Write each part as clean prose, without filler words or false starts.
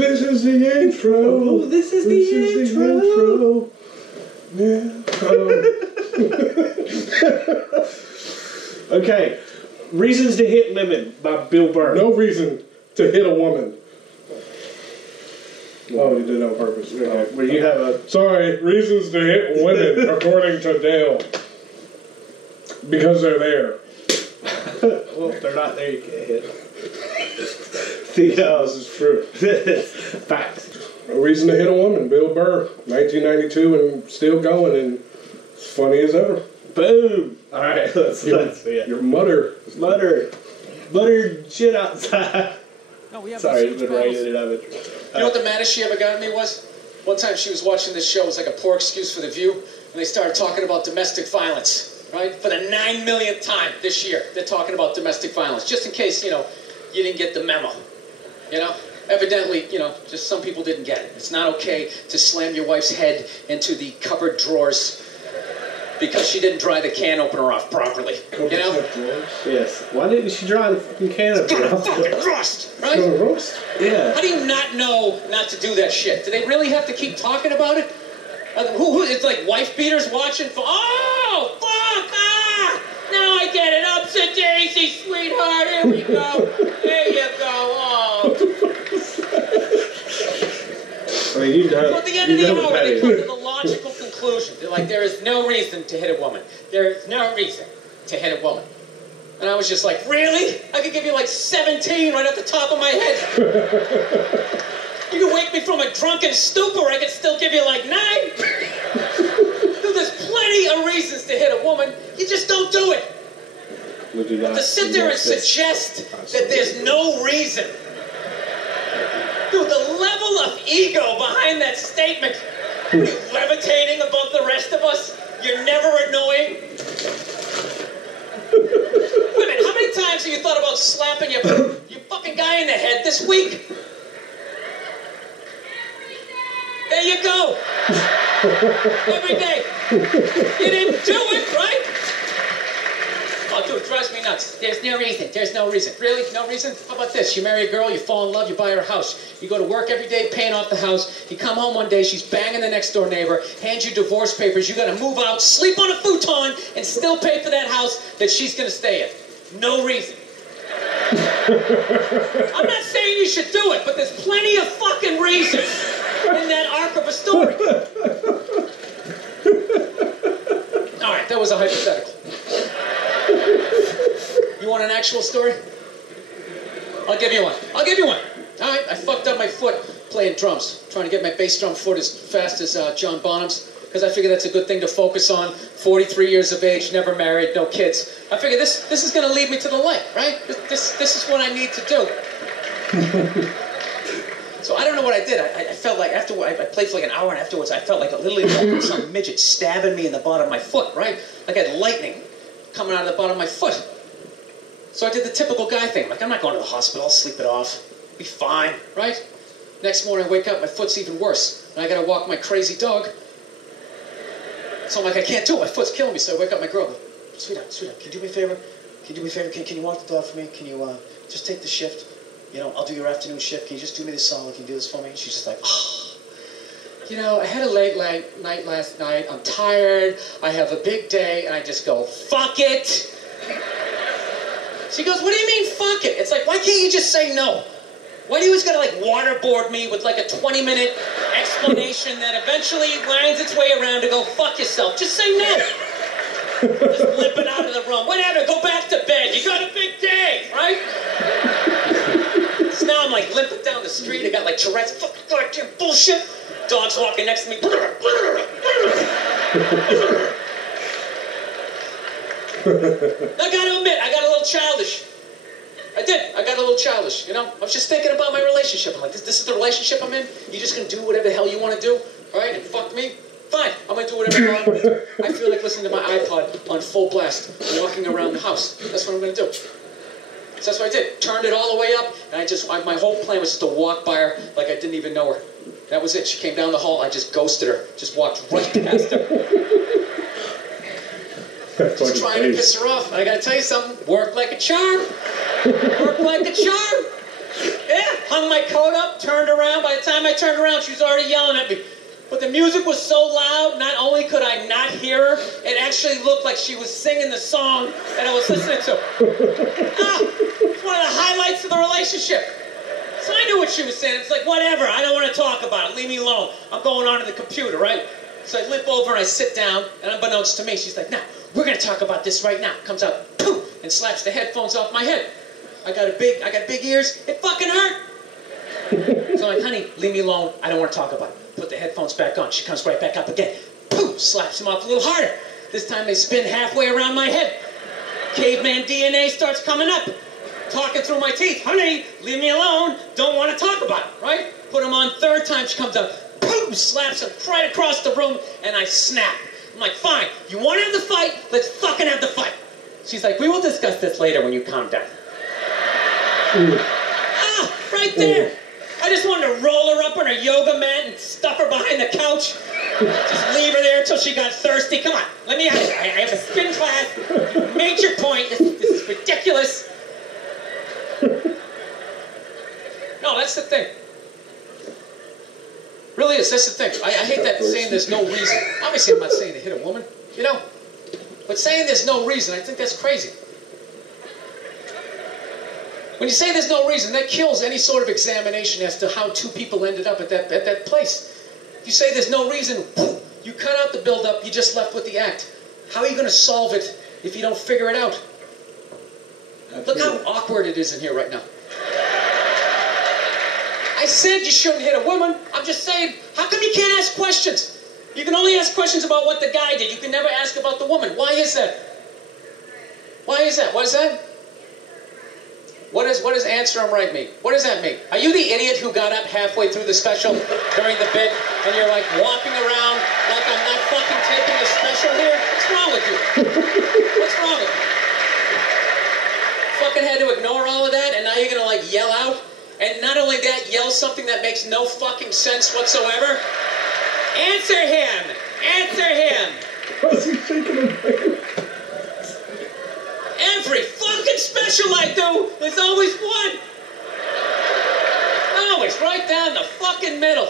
This is the intro. Oh, this is the intro. Yeah. Okay. Reasons to Hit Women by Bill Burr. No reason to hit a woman. Oh, you did it on purpose. Okay. Where you have a... Sorry, reasons to hit women, according to Dale. Because they're there. Well, if they're not there, you can't hit. This is true. Facts. No reason to hit a woman. Bill Burr, 1992, and still going, and it's funny as ever. Boom. All right, let's see it. Your mother. Muttered shit outside. No, we have Sorry, it's been raining and I've been... You know what the maddest she ever got me was? One time she was watching this show, it was like a poor excuse for The View, and they started talking about domestic violence, right? For the 9 millionth time this year, they're talking about domestic violence, just in case, you didn't get the memo, Evidently, just some people didn't get it. It's not okay to slam your wife's head into the cupboard drawers because she didn't dry the can opener off properly, Yes. Why didn't she dry the fucking can opener It's off? gonna fucking rust, right? It's gonna roast. Yeah. How do you not know not to do that shit? Do they really have to keep talking about it? Who it's like wife beaters watching for, oh, fuck, now I get it, up to Daisy, sweetheart, here we go, there you go, oh. I mean, you know. So at the end of the hour, they come to the logical conclusion. They're like, there is no reason to hit a woman. There is no reason to hit a woman. And I was just like, really? I could give you like 17 right off the top of my head. You can wake me from a drunken stupor, I could still give you like 9. Dude, there's plenty of reasons to hit a woman. You just don't do it. But to sit there and suggest that there's no reason. Dude, the level of ego behind that statement. You're levitating above the rest of us. You're never annoying. Women, how many times have you thought about slapping your fucking guy in the head this week? There you go. Every day. You didn't do it, right? Oh, dude, it drives me nuts. There's no reason. There's no reason. Really? No reason? How about this? You marry a girl, you fall in love, you buy her a house. You go to work every day paying off the house. You come home one day, she's banging the next door neighbor, hands you divorce papers, you gotta move out, sleep on a futon, and still pay for that house that she's gonna stay in. No reason. I'm not saying you should do it, but there's plenty of fucking reasons in that arc of a story. All right, that was a hypothetical. You want an actual story? I'll give you one. All right, I fucked up my foot playing drums, trying to get my bass drum foot as fast as John Bonham's, because I figured that's a good thing to focus on. 43 years of age, never married, no kids. I figured this is going to lead me to the light, right? This is what I need to do. So I don't know what I did. I felt like after I played for like an hour, and afterwards I felt like literally like some midget stabbing me in the bottom of my foot, right? Like I had lightning coming out of the bottom of my foot. So I did the typical guy thing. Like, I'm not going to the hospital. I'll sleep it off. Be fine, right? Next morning I wake up, my foot's even worse. And I got to walk my crazy dog. So I'm like, I can't do it. My foot's killing me. So I wake up my girl. Sweetheart, can you do me a favor? Can you walk the dog for me? Can you just take the shift? I'll do your afternoon shift. Can you just do me this solid? Can you do this for me? And she's just like, I had a late night last night. I'm tired. I have a big day. And I just go, fuck it. She goes, what do you mean, fuck it? It's like, why can't you just say no? Why do you always gotta, waterboard me with, a 20-minute explanation that eventually winds its way around to go, fuck yourself? Just say no. Just limping out of the room. Whatever, go back to bed. You got a big day, right? So now I'm, limping down the street. I got, Tourette's. Fucking goddamn bullshit. Dog's walking next to me. I gotta admit, I got a little childish. I did. I got a little childish, I was just thinking about my relationship. I'm like, this is the relationship I'm in? You're just gonna do whatever the hell you want to do? All right? And fuck me? Fine. I'm gonna do whatever the hell I want to do. I feel like listening to my iPod on full blast, walking around the house. That's what I'm gonna do. So that's what I did. Turned it all the way up, and my whole plan was just to walk by her like I didn't even know her. That was it. She came down the hall, I just ghosted her. Just walked right past her. Just trying to piss her off. And I gotta tell you something. Worked like a charm. Worked like a charm. Yeah. hung my coat up, turned around. By the time I turned around, she was already yelling at me. But the music was so loud, not only could I not hear her, it actually looked like she was singing the song that I was listening to. It's one of the highlights of the relationship. So I knew what she was saying. It's like, whatever, I don't want to talk about it. Leave me alone. I'm going on to the computer, right? So I limp over and I sit down, and unbeknownst to me, she's like, now, we're going to talk about this right now. Comes out, poof, and slaps the headphones off my head. I got big ears. It fucking hurt. So I'm like, honey, leave me alone. I don't want to talk about it. Put the headphones back on. She comes right back up again. Poof, slaps them off a little harder. This time they spin halfway around my head. Caveman DNA starts coming up. Talking through my teeth. Honey, leave me alone. Don't want to talk about it, right? Put them on third time. She comes up. Poof, slaps them right across the room, and I snap. I'm like, fine. You want to have the fight? Let's fucking have the fight. She's like, we will discuss this later when you calm down. Right there. I just wanted to roll her up on her yoga mat and stuff her behind the couch. Just leave her there until she got thirsty. Come on, let me out of here. I have a spin class. Made your point. This is ridiculous. No, that's the thing. Really is. That's the thing. I hate that saying there's no reason. Obviously, I'm not saying to hit a woman, you know. But saying there's no reason, I think that's crazy. When you say there's no reason, that kills any sort of examination as to how two people ended up at that place. If you say there's no reason, you cut out the build-up, you just left with the act. How are you going to solve it if you don't figure it out? Look how awkward it is in here right now. I said you shouldn't hit a woman. I'm just saying, how come you can't ask questions? You can only ask questions about what the guy did. You can never ask about the woman. Why is that? Why is that? What is that? What does answer him right mean? What does that mean? Are you the idiot who got up halfway through the special during the bit and you're like walking around like I'm not fucking taping a special here? What's wrong with you? What's wrong with you? Fucking had to ignore all of that and now you're gonna like yell out? And not only that, yell something that makes no fucking sense whatsoever? Answer him! Answer him! Why's he shaking his head? Every fucking special I do, there's always one. Always right down the fucking middle.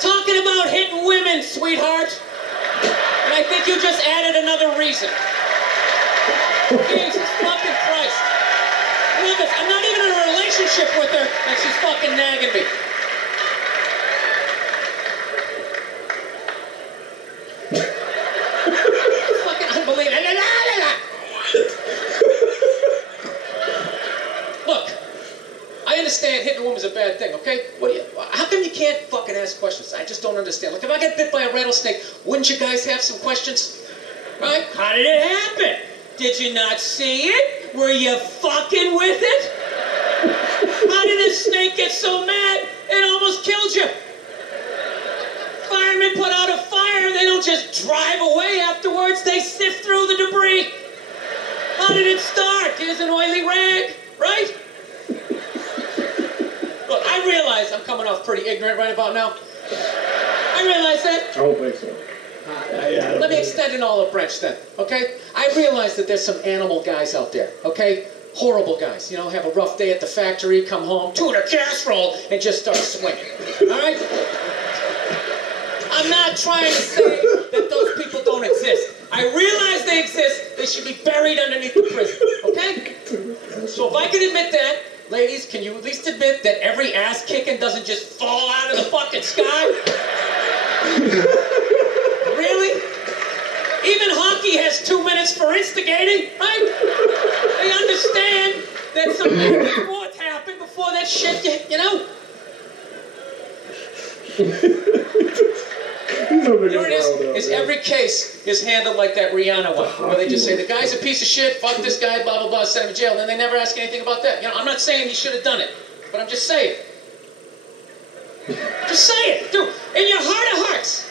Talking about hitting women, sweetheart. And I think you just added another reason. Jesus fucking Christ. Look, I'm not even in a relationship with her, and she's fucking nagging me. Fucking unbelievable. Look, I understand hitting a woman's a bad thing, okay? How come you can't fucking ask questions? I just don't understand. Like, if I get bit by a rattlesnake, wouldn't you guys have some questions? Right? How did it happen? Did you not see it? Were you fucking with it? How did this snake get so mad it almost killed you? Firemen put out a fire, they don't just drive away afterwards, they sift through the debris. How did it start? Here's an oily rag, right? Look, I realize I'm coming off pretty ignorant right about now. I realize that. I don't think so. Let me extend an olive branch then, okay? I realize that there's some animal guys out there, okay? Horrible guys, you know, have a rough day at the factory, come home, tuna casserole, and just start swinging, all right? I'm not trying to say that those people don't exist. I realize they exist. They should be buried underneath the prison, okay? So if I can admit that, ladies, can you at least admit that every ass kicking doesn't just fall out of the fucking sky? Really? Even hockey has 2 minutes for instigating, right? They understand that some sports happen before that shit, you know? You know what it is every case is handled like that Rihanna one, where they just say, the guy's a piece of shit, fuck this guy, blah, blah, blah, send him to jail, and then they never ask anything about that. You know, I'm not saying he should have done it, but I'm just saying. Just say it, dude. In your heart of hearts,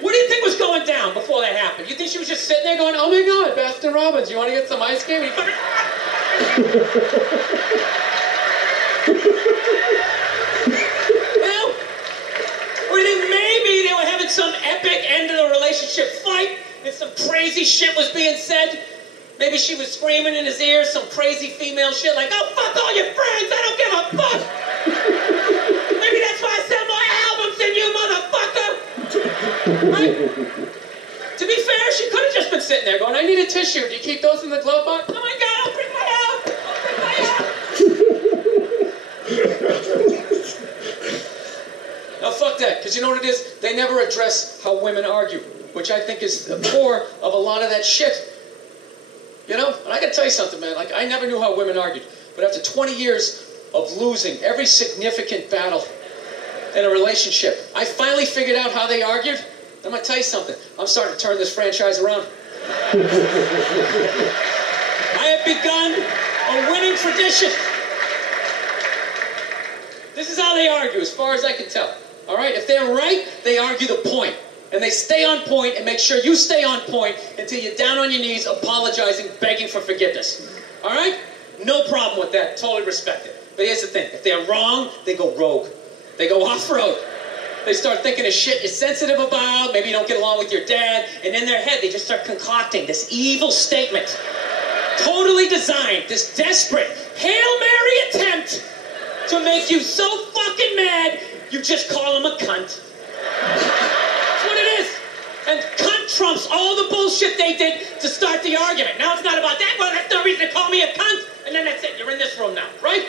what do you think was going down before that happened? You think she was just sitting there going, oh my God, Baskin Robbins, you want to get some ice cream? Or you think maybe they were having some epic end of the relationship fight and some crazy shit was being said? Maybe she was screaming in his ear some crazy female shit like, oh, fuck all your friends, I don't give a fuck. Maybe that's why I sell more albums than you, motherfucker. Right? To be fair, she could have just been sitting there going, I need a tissue. Do you keep those in the glove box? Oh my God, I'll bring my out. Now fuck that, because you know what it is? They never address how women argue, which I think is the core of a lot of that shit. You know? And I gotta tell you something, man. Like, I never knew how women argued. But after 20 years of losing every significant battle in a relationship, I finally figured out how they argued. I'm gonna tell you something. I'm starting to turn this franchise around. I have begun a winning tradition. This is how they argue, as far as I can tell. All right? If they're right, they argue the point. And they stay on point and make sure you stay on point until you're down on your knees, apologizing, begging for forgiveness. All right? No problem with that. Totally respect it. But here's the thing. If they're wrong, they go rogue. They go off-road. They start thinking of shit you're sensitive about. Maybe you don't get along with your dad. And in their head, they just start concocting this evil statement. Totally designed. This desperate Hail Mary attempt to make you so fucking mad, you just call him a cunt. That's what it is. And cunt trumps all the bullshit they did to start the argument. Now it's not about that. Well, that's no reason to call me a cunt. And then that's it. You're in this room now, right?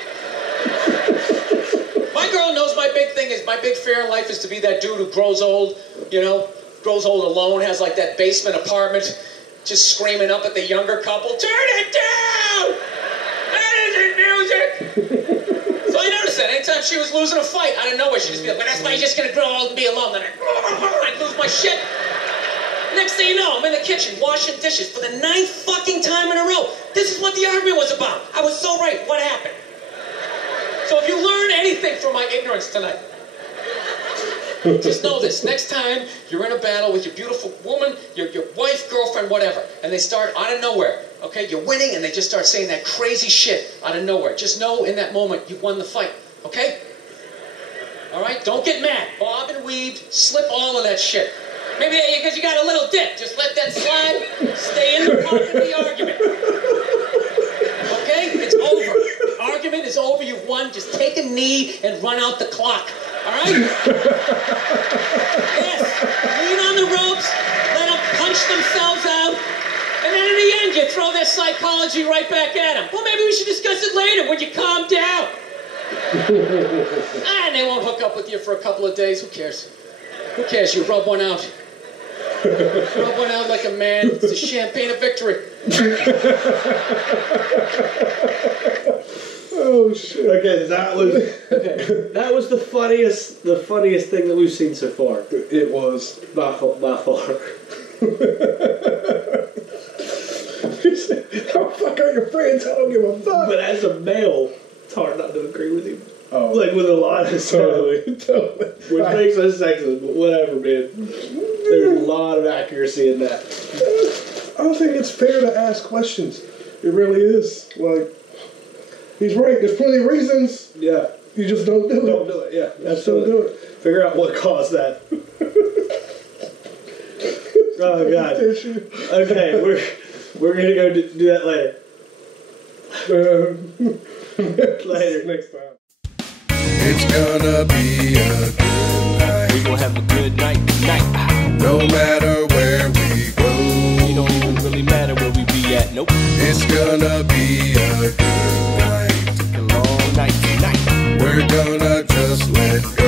My girl knows my big thing is, my big fear in life is to be that dude who grows old, you know, grows old alone, has like that basement apartment, just screaming up at the younger couple, turn it down! That isn't music! So I noticed that anytime she was losing a fight, out of nowhere, she'd just be like, well, that's why you're just gonna grow old and be alone. Then I'd lose my shit. Next thing you know, I'm in the kitchen washing dishes for the 9th fucking time in a row. This is what the argument was about. I was so right. What happened? So if you learn anything from my ignorance tonight, just know this. Next time you're in a battle with your beautiful woman, your wife, girlfriend, whatever, and they start out of nowhere, okay, you're winning, and they just start saying that crazy shit out of nowhere. Just know in that moment you won the fight, okay? All right? Don't get mad. Bob and weave, slip all of that shit. Maybe because you got a little dick. Just let that slide. Stay in the part of the argument. Okay? It's over. Argument is over. You've won. Just take a knee and run out the clock. All right? Yes. Lean on the ropes. Let them punch themselves out. And then in the end, you throw their psychology right back at them. Well, maybe we should discuss it later when you calm down. And they won't hook up with you for a couple of days. Who cares? Who cares? You rub one out. Rub one out like a man. It's the champagne of victory. Oh shit! Okay, that was the funniest thing that we've seen so far. It was by far. Oh, fuck out your friends, I don't give a fuck. But as a male, it's hard not to agree with him. Oh. Like with a lot of stuff. Totally. Which makes us sexist, but whatever, man. There's a lot of accuracy in that. I don't think it's fair to ask questions. It really is. Like, he's right. There's plenty of reasons. Yeah. You just don't do it. Don't do it, yeah. Just don't do it. Figure out what caused that. Oh, God. Okay, we're going to go do that later. Later. Next time. It's gonna be a good night. We gon' have a good night tonight. No matter where we go. It don't even really matter where we be at, nope. It's gonna be a good night. A long night tonight. We're gonna just let go.